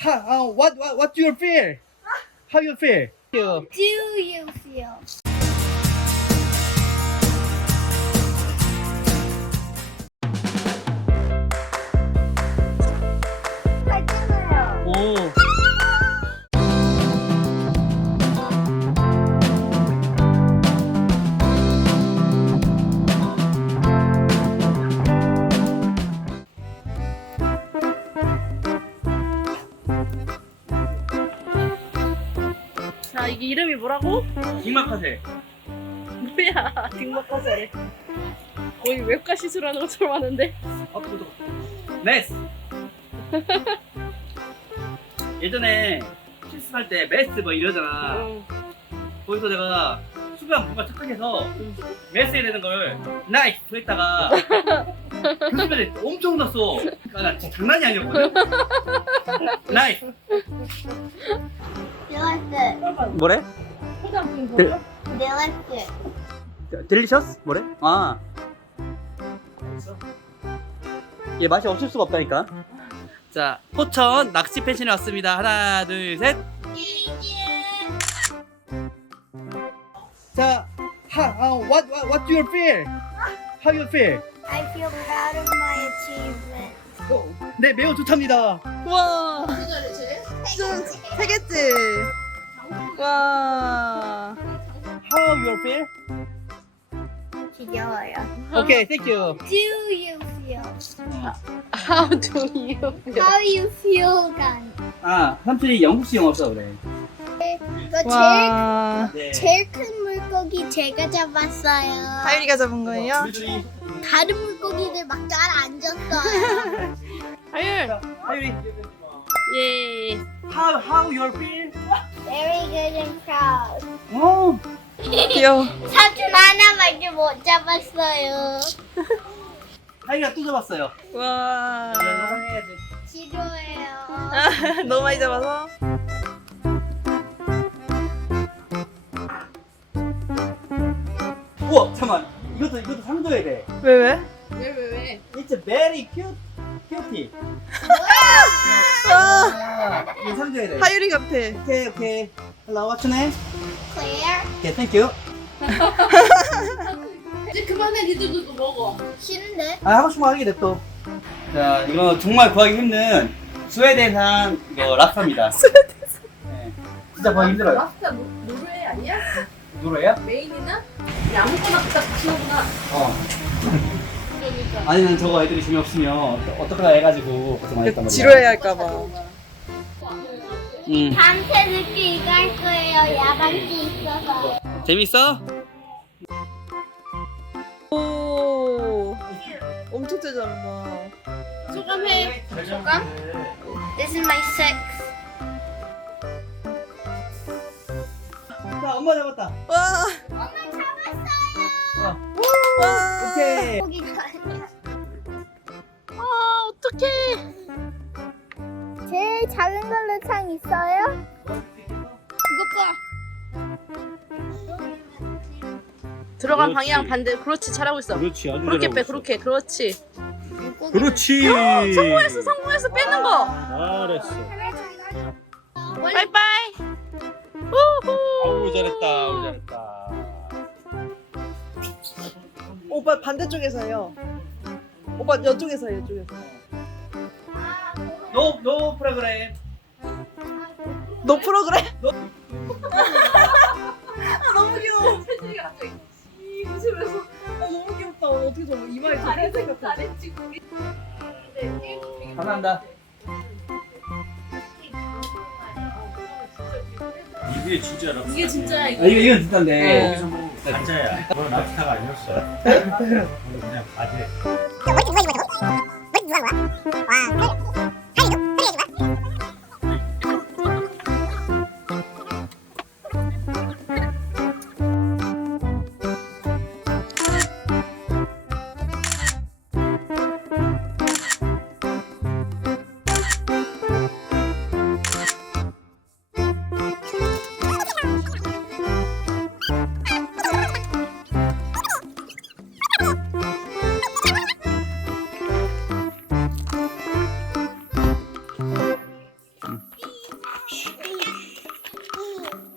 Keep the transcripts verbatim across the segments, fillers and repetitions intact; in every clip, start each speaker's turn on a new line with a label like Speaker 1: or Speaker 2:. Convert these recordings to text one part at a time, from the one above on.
Speaker 1: How, uh, what, what, what do you feel? How you feel? You.
Speaker 2: Do you feel? 했잖아요.
Speaker 1: 오.
Speaker 3: 자, 이게 이름이 뭐라고?
Speaker 1: 빅마카세.
Speaker 3: 뭐야, 딩마카세래. 거의 외과 시술하는 것처럼 하는데.
Speaker 1: 어, 구독. 메스. 예전에 실습할 때 메스 뭐 이러잖아.
Speaker 3: 응.
Speaker 1: 거기서 내가 수비랑 뭔가 착각해서 메스 해야 되는 걸 나이스 했다가 교수님들이 엄청 혼났어. 아, 나 진짜 장난이 아니었거든. 나이스.
Speaker 2: They liked it.
Speaker 1: 뭐래?
Speaker 3: 포장
Speaker 1: 들-
Speaker 3: 뭐죠?
Speaker 2: They liked it.
Speaker 1: 딜리셔스? 뭐래? 아. 얘 맛이 없을 수가 없다니까. 자, 포천 낚시 펜션에 왔습니다. 하나, 둘, 셋. 자, 하, 어, what, what, what do you feel? How you feel?
Speaker 2: I feel proud of my achievement.
Speaker 1: 어, 네, 매우 좋답니다.
Speaker 3: 와,
Speaker 4: 세 개째. 와.
Speaker 1: How you feel?
Speaker 2: 귀여워요.
Speaker 1: Okay, thank you.
Speaker 2: Do you feel?
Speaker 3: how do you feel?
Speaker 2: How you feel, 간?
Speaker 1: 아, 삼촌이 영국식 영어 써 그래.
Speaker 2: 이거
Speaker 4: 와.
Speaker 1: 네.
Speaker 2: 제일, 제일 큰 물고기 제가 잡았어요.
Speaker 4: 하율이가 잡은 거예요?
Speaker 1: 우리
Speaker 2: 다른 물고기들 막 따라앉았어요.
Speaker 3: 하율,
Speaker 1: 자, 하율이.
Speaker 3: 예.
Speaker 1: How, how you feel?
Speaker 2: Very good and proud.
Speaker 1: 오.
Speaker 4: 귀여워.
Speaker 2: 삼촌 하나밖에 못 잡았어요.
Speaker 1: 하율이가 또 잡았어요.
Speaker 4: 와.
Speaker 1: 해야지.
Speaker 2: 지루해요.
Speaker 4: 아, 너무 많이 잡아서.
Speaker 1: 우와, 잠깐만. 이것도 이것도 상 줘야 돼.
Speaker 4: 왜 왜?
Speaker 3: 왜, 왜, 왜?
Speaker 1: It's very cute, cutie.
Speaker 4: 와.
Speaker 1: 아, 이거 상 줘야 돼.
Speaker 4: 하율이 같아.
Speaker 1: 오케이, 오케이. Hello, what's your name?
Speaker 2: Claire?
Speaker 1: Okay, thank you.
Speaker 3: 이제 그만해, 니들도 먹어.
Speaker 2: 싫은데?
Speaker 1: 아, 하고 싶은 거 하게 냅둬. 자, 이거 정말 구하기 힘든 스웨덴산 이거 랍스타입니다. 스웨덴산. 네. 진짜 구하기 힘들어요.
Speaker 3: 랍스타 노- 노르웨이 아니야?
Speaker 1: 노래야?
Speaker 3: 메인이나? 그냥 아무거나 갖다 붙이는구나.
Speaker 1: 어.
Speaker 3: 그러니까.
Speaker 1: 아니, 난 저거 애들이 재미없으면 어떡하나 해가지고 걱정 많이 했단 말이야.
Speaker 4: 지루해 할까봐.
Speaker 1: 응.
Speaker 2: 밤새 늦게 이거 할 거예요. 야간기 있어서.
Speaker 1: 재밌어?
Speaker 4: 오. 엄청 잘 잡는다.
Speaker 3: 소감해. 소감?
Speaker 2: This is my six.
Speaker 1: 자, 엄마 잡았다.
Speaker 4: 와.
Speaker 2: 엄마 잡았어요.
Speaker 1: 와.
Speaker 4: 와.
Speaker 1: 오케이.
Speaker 2: 고기가 아니야.
Speaker 3: 아, 어떡해.
Speaker 2: 제일 작은 걸로 창 있어요?
Speaker 3: 이것 봐. 들어간
Speaker 1: 그렇지.
Speaker 3: 방향 반대. 그렇지, 잘하고 있어.
Speaker 1: 그렇지, 아주
Speaker 3: 그렇게 빼, 그렇게. 그렇지.
Speaker 1: 그렇지.
Speaker 3: 성공했어, 성공했어. 빼는 거.
Speaker 1: 잘했어.
Speaker 3: 빠이빠이. 우후.
Speaker 1: 아우 잘했다. 아우 잘했다.
Speaker 4: 오빠 반대쪽에서요. 오빠 이쪽에서요, 이쪽에서.
Speaker 1: 노, 노 프로그램.
Speaker 4: 너 프로그램?
Speaker 1: 너-
Speaker 4: 아, 너무 귀여워.
Speaker 3: 세진이가 갑자기 이 웃으면서
Speaker 4: 어, 너무 귀엽다. 어떻게 저거 이마에 저렇게 생겼어.
Speaker 3: 잘했지 우리.
Speaker 1: 감사합니다.
Speaker 5: 이게 진짜 랍스타.
Speaker 3: 이게 진짜야
Speaker 1: 아,
Speaker 3: 이거.
Speaker 1: 이거 이건 진짜인데.
Speaker 5: 여기서 뭐 가짜야. 그건 랍스타가 아니었어. 그냥 바지.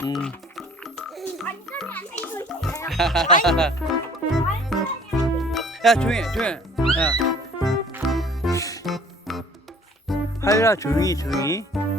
Speaker 1: 음.
Speaker 2: 완전히 안 되고 있어요.
Speaker 1: 야 조용히 해, 조용히 해. 야 하율아 조용히 조용히